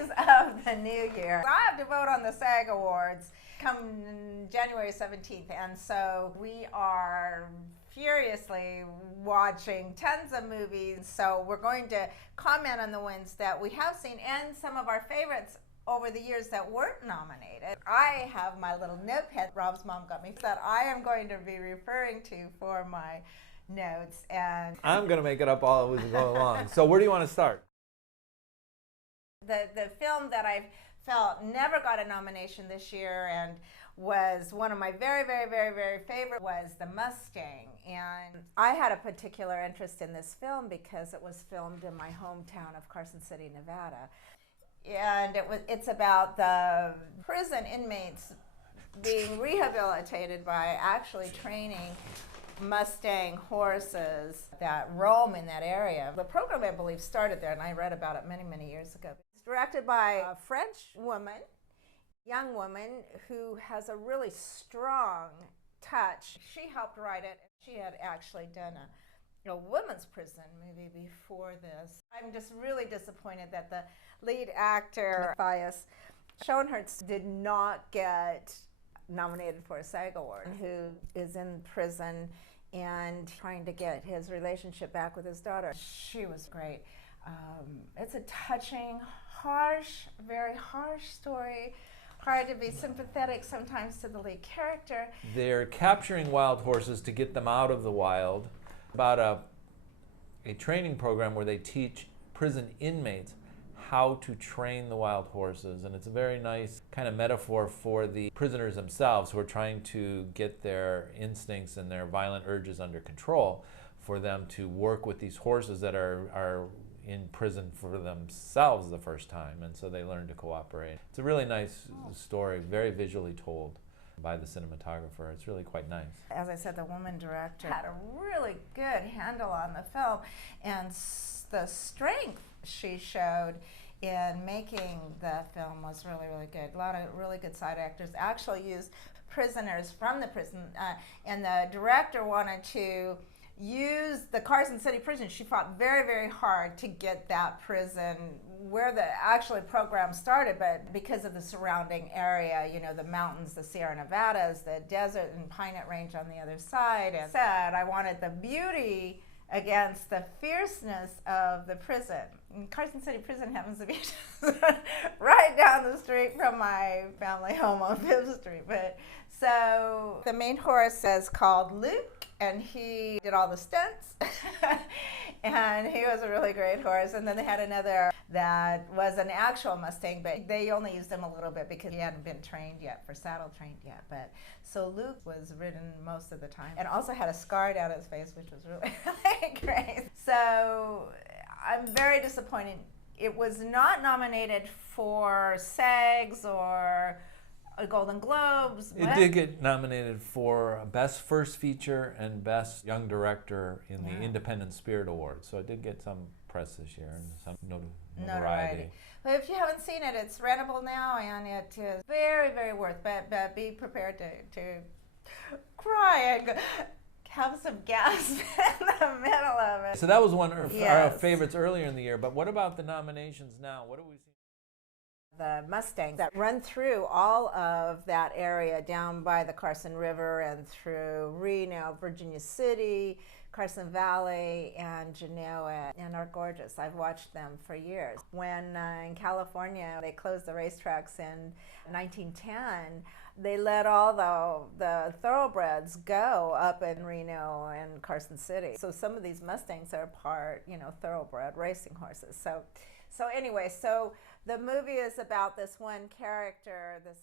days of the new year. I have to vote on the SAG Awards come January 17th, and so we are furiously watching tons of movies. So we're going to comment on the ones that we have seen and some of our favorites over the years that weren't nominated. I have my little notepad Rob's mom got me that I am going to be referring to for my notes, and I'm going to make it up all as we go along. So where do you want to start? The film that I felt never got a nomination this year and was one of my very favorite was the Mustang. And I had a particular interest in this film because it was filmed in my hometown of Carson City, Nevada. And it's about the prison inmates being rehabilitated by actually training Mustang horses that roam in that area. The program, I believe, started there, and I read about it many years ago. It's directed by a French woman, young woman, who has a really strong touch. She helped write it. She had actually done a women's prison movie before this. I'm just really disappointed that the lead actor, Matthias Schoenhertz, did not get nominated for a SAG Award, who is in prison and trying to get his relationship back with his daughter. She was great. It's a touching, very harsh story. Hard to be sympathetic sometimes to the lead character. They're capturing wild horses to get them out of the wild. About a training program where they teach prison inmates how to train the wild horses, and it's a very nice kind of metaphor for the prisoners themselves who are trying to get their instincts and their violent urges under control, for them to work with these horses that are in prison for themselves the first time, and so they learn to cooperate. It's a really nice story, very visually told by the cinematographer. It's really quite nice. As I said, the woman director had a really good handle on the film, and the strength she showed in making the film was really good. A lot of really good side actors actually used prisoners from the prison, and the director wanted to use the Carson City prison. She fought very hard to get that prison where the actually program started, but because of the surrounding area, the mountains, the Sierra Nevadas, the desert and Pinot Range on the other side, and said I wanted the beauty against the fierceness of the prison. And Carson City Prison happens to be right down the street from my family home on 5th Street. But so the main horse is called Luke, and he did all the stunts. And he was a really great horse. And then they had another that was an actual Mustang, but they only used him a little bit because he hadn't been trained yet, saddle trained yet. But so Luke was ridden most of the time, and also had a scar down his face, which was really great. So I'm very disappointed. It was not nominated for SAGs or Golden Globes. It did get nominated for Best First Feature and Best Young Director in the Independent Spirit Awards. So it did get some press this year and some notoriety. But if you haven't seen it, it's rentable now, and it is very worth. But be prepared to cry and have some gas in the middle of it. So that was one of our favorites earlier in the year. But what about the nominations now? What have we seen? The Mustangs that run through all of that area down by the Carson River and through Reno, Virginia City, Carson Valley, and Genoa, and are gorgeous. I've watched them for years. When in California they closed the racetracks in 1910, they let all the thoroughbreds go up in Reno and Carson City. So some of these Mustangs are part, thoroughbred racing horses. So anyway, so the movie is about this one character, this